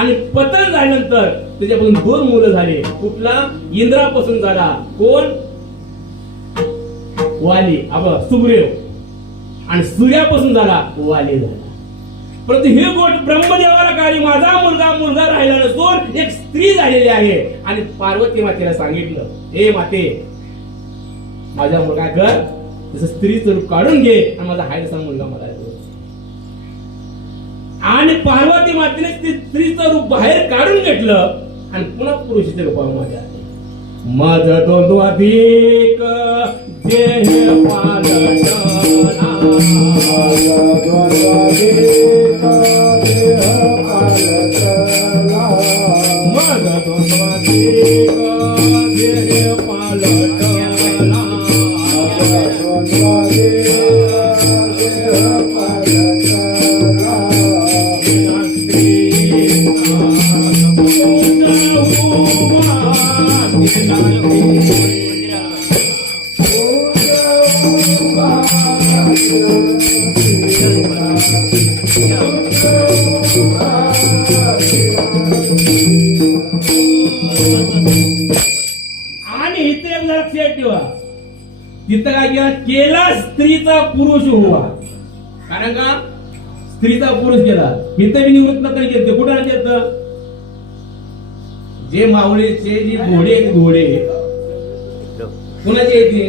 आणि पतन झाल्यानंतर त्याच्यापासून दोन मुलं झाले. कुठला? इंद्रापासून झाला. कोण? वाली. अब सुग्रेव. आणि सूर्यापासून झाला. वाली झाला. परंतु हे गोष्ट ब्रह्मदेवाला काळी माझा मुलगा मुलगा राहिला नसून एक स्त्री झालेली आहे. आणि पार्वती मातेला सांगितलं हे माते माझा मुलगा कर. तसं स्त्रीचं रूप काढून घे आणि माझा हाय तसा मुलगा मला आणि पार्वती मातेने ते स्त्रीचं रूप बाहेर काढून घेतलं आणि पुन्हा पुरुषाच्या रूपामध्ये माझ्या आले. माझ द्वंद्वाधिक देह पालटला स्त्रीचा पुरुष होवा कारण का? स्त्रीचा पुरुष केला इथं मी निवृत्त तरी घेते कुठं घेत जे मावळेचे जे घोडे आहेत घोडे. कुणाचे येते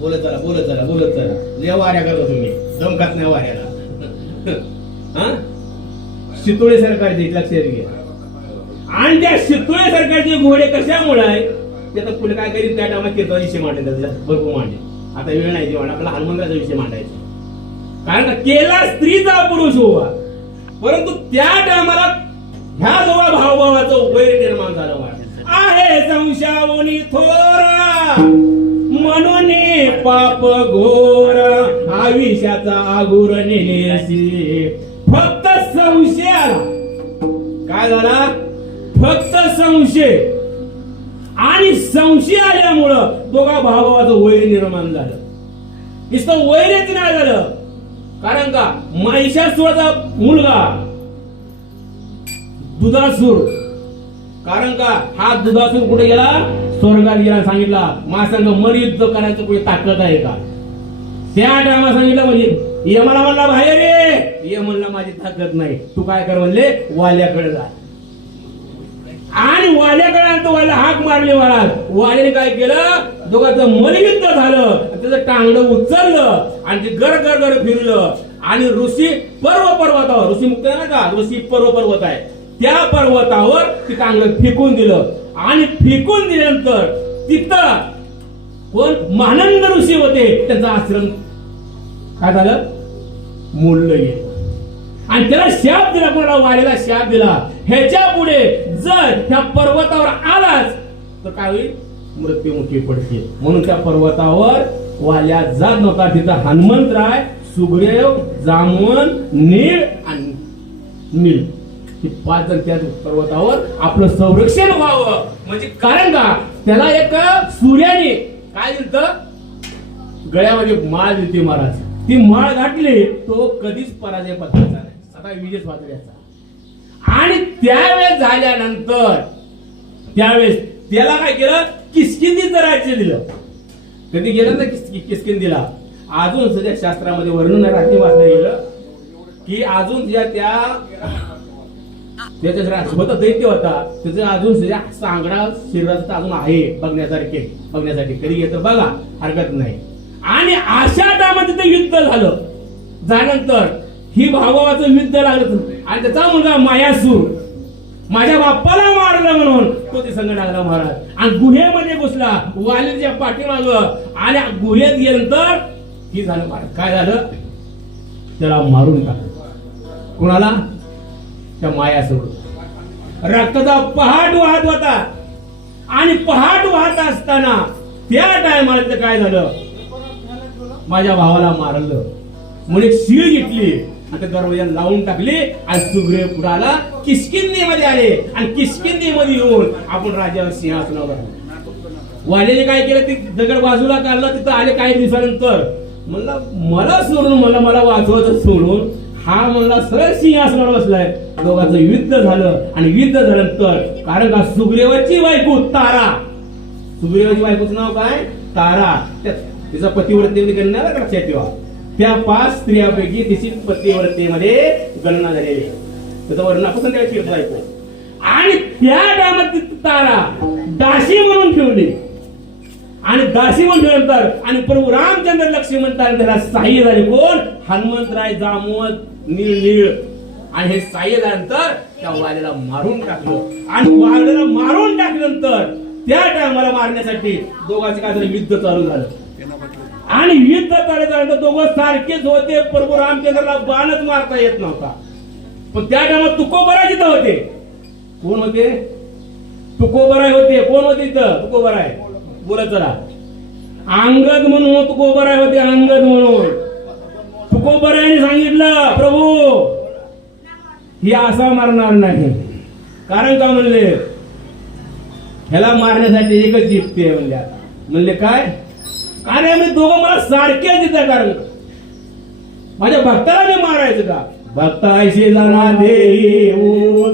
बोलत चला बोलत चला बोलत चला. लय वाऱ्या करता तुम्ही. दम खात नाही वाऱ्याला. हा? शितोळे सरकारचे लक्षात घ्या आणि त्या शितोळे सरकारचे घोडे कशामुळे आहे ते पुढे काय करीत त्या टायमात कीर्तन विषय मांडले त्याच्या भरपूर मांडले. आता वेळ नाही जेवण आपल्याला हनुमंताचा विषय मांडायचा. कारण केला स्त्रीचा पुरुष होवा परंतु त्या टायमाला ह्या दोघा भावभावाचं वैर निर्माण झालं आहे संशयावनी थोरा. म्हणून पाप घोर. आयुष्याचा आगुर नेसी फक्त संशय काय झाला? फक्त संशय. आणि संशय आल्यामुळं दोघा भावाचं वैर निर्माण झालं. नुसतं वैरच नाही झालं. कारण का? महिषासुराचा मुलगा दुधासूर. कारण का? हा दुधासूर कुठे गेला? स्वर्गात गेला सांगितला महासंघ मर युद्ध करायचं कुठे ताकद आहे का? त्या टायमा सांगितलं म्हणजे यमला म्हणला बाहेर ये. यमनला माझी ताकद नाही. तू काय कर म्हणले? वाल्याकडे जा. आणि वाल्याकडे तो वाल्या हाक मारली महाराज वाल्याने काय केलं? दोघांचं मलयुद्ध झालं. त्याचं टांगडं उचललं. आणि ते गर गर गर फिरलं. आणि ऋषी पर्व पर्वतावर ऋषी मुक्त ना का? ऋषी पर्व पर्वत आहे. त्या पर्वतावर ती टांगडं फेकून दिलं. आणि फेकून दिल्यानंतर तिथं कोण? महानंद ऋषी होते. त्यांचा आश्रम काय झालं? मोडलं गेलं. आणि त्याला शाप दिला. कोणाला? वाऱ्याला शाप दिला. ह्याच्या पुढे जर त्या पर्वतावर आलाच तर काय होईल? मृत्यू मुठी पडते म्हणून त्या पर्वतावर वाल्या जात नव्हता. तिथं हनुमंतराय सुग्रेव जामवन नीळ आणि नील. हे पाच जण त्या पर्वतावर आपलं संरक्षण व्हावं. म्हणजे कारण का? त्याला एक सूर्याने काय दिलत? गळ्यामध्ये माळ दिली महाराज. ती माळ घातली तो कधीच पराजय पत्करायचा नाही. सदा विजय पत्करायचा आणि त्यावेळेस झाल्यानंतर त्यावेळेस त्याला काय केलं? किसकिंदीचं राज्य दिलं. कधी गेलं ना किस- किसकिंदीला? अजून सध्या शास्त्रामध्ये वर्णन रात्री वाचलं गेलं की अजून ज्या त्या त्याच्या होता दैत्य होता त्याचं अजून सध्या सांगडा शरीराचं अजून आहे बघण्यासारखे बघण्यासाठी कधी येतं बघा हरकत नाही. आणि अशा टायमात ते युद्ध झालं. झाल्यानंतर ही भावाचं युद्ध लागत आणि त्याचा मुलगा मायासूर माझ्या बाप्पाला मारलं म्हणून तो ते संघ लागला महाराज आणि गुहेमध्ये घुसला. वालीच्या पाठीमाग. आणि गुहेत गेल्यानंतर ही झालं महाराज काय झालं? त्याला मारून टाकलं. कुणाला? त्या मायासूर रक्ताचा पहाट वाहत होता. आणि पहाट वाहत असताना त्या टायमाला काय झालं? माझ्या भावाला मारलं. म्हणून एक शीळ घेतली. आणि दरवाजा लावून टाकली आणि सुग्रीव पुढाला किसकिंदी मध्ये आले. आणि किसकिंदी मध्ये येऊन आपण राजावर सिंहासनावर आलो. वाल्याने काय केलं? ते दगड बाजूला काढलं तिथं आले काही दिवसानंतर. म्हणला मला सोडून मला मला वाचवायचं सोडून. हा म्हणला सरळ सिंहासनावर बसलाय. दोघांचं युद्ध झालं आणि युद्ध झाल्यानंतर कारण का? सुग्रीवाची बायको तारा. सुग्रीवाची बायकोचं नाव काय? तारा. तिचा पतिव्रतेमध्ये करणार नका लक्षात ठेवा त्या पाच स्त्रियापैकी तिची पतिव्रतेमध्ये गणना झालेली आहे. त्याचं वर्णन आपण त्याची बायको आणि त्या टायमात तारा दासी म्हणून ठेवली. आणि दासी म्हणून ठेवल्यानंतर आणि प्रभू रामचंद्र लक्ष्मण म्हणतात त्याला सहाय्य झाले कोण? हनुमंतराय जामवत नीळ नीळ आणि हे साह्य झाल्यानंतर त्या वाल्याला मारून टाकलं. आणि वाल्याला मारून टाकल्यानंतर त्या टायमाला मारण्यासाठी दोघांचं काय झालं युद्ध चालू झालं. आणि युद्ध करायचं दोघं सारखेच होते प्रभू रामचंद्रला बाणच मारता येत नव्हता. पण त्या टायमात तुकोबराय तिथं होते. कोण होते? तुकोबराय होते. कोण होते इथं? तुकोबराय. बोलत चला. अंगद म्हणून तुकोबराय होते अंगद म्हणून. तुकोबरायने सांगितलं प्रभू ही असा मारणार नाही. कारण का म्हणले? ह्याला मारण्यासाठी एकच जिप्ते म्हणले आता. म्हणले काय? कारण आम्ही दोघं मला सारखे तिथं कारण. माझ्या भक्ताला मी मारायचं का? भक्ताशी जाणार देऊ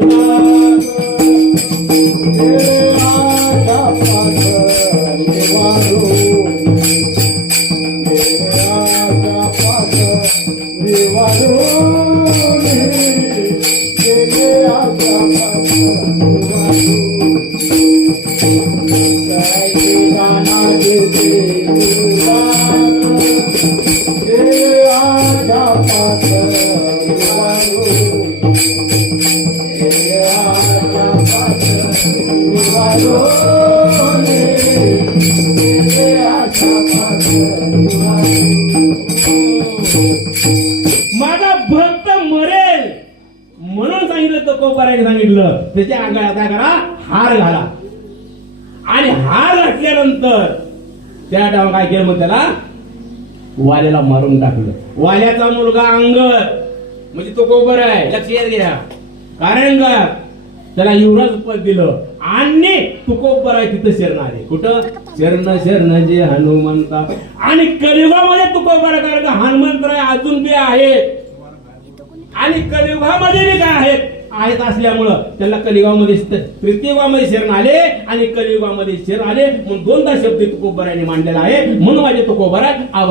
माझा भक्त मरेल म्हणून सांगितलं तो कोपाराने सांगितलं. त्याच्या अंगाला काय करा? हार घाला. आणि हार घातल्यानंतर त्या टाइम काय केलं मग त्याला? वाल्याला मारून टाकलं. वाल्याचा मुलगा अंगद. म्हणजे तो गोबर आहे. लक्षात घ्या. कारण का? त्याला युवराज पद दिलं. आणि तुकोबर आहे तिथं शरण आले कुठं? शरण शरण जे हनुमंता. आणि कलियुगामध्ये तुकोबर कारण का हनुमंतराय अजून बी आहेत. आणि कलियुगामध्ये बी काय आहेत? आहेत असल्यामुळं त्याला कलिगावमध्ये तृतीयुगामध्ये शरण आले आणि कलियुगामध्ये शरण आले. म्हणून दोनदा शब्द तुकोबराने मांडलेला आहे. म्हणून माझे तुकोबर आहे.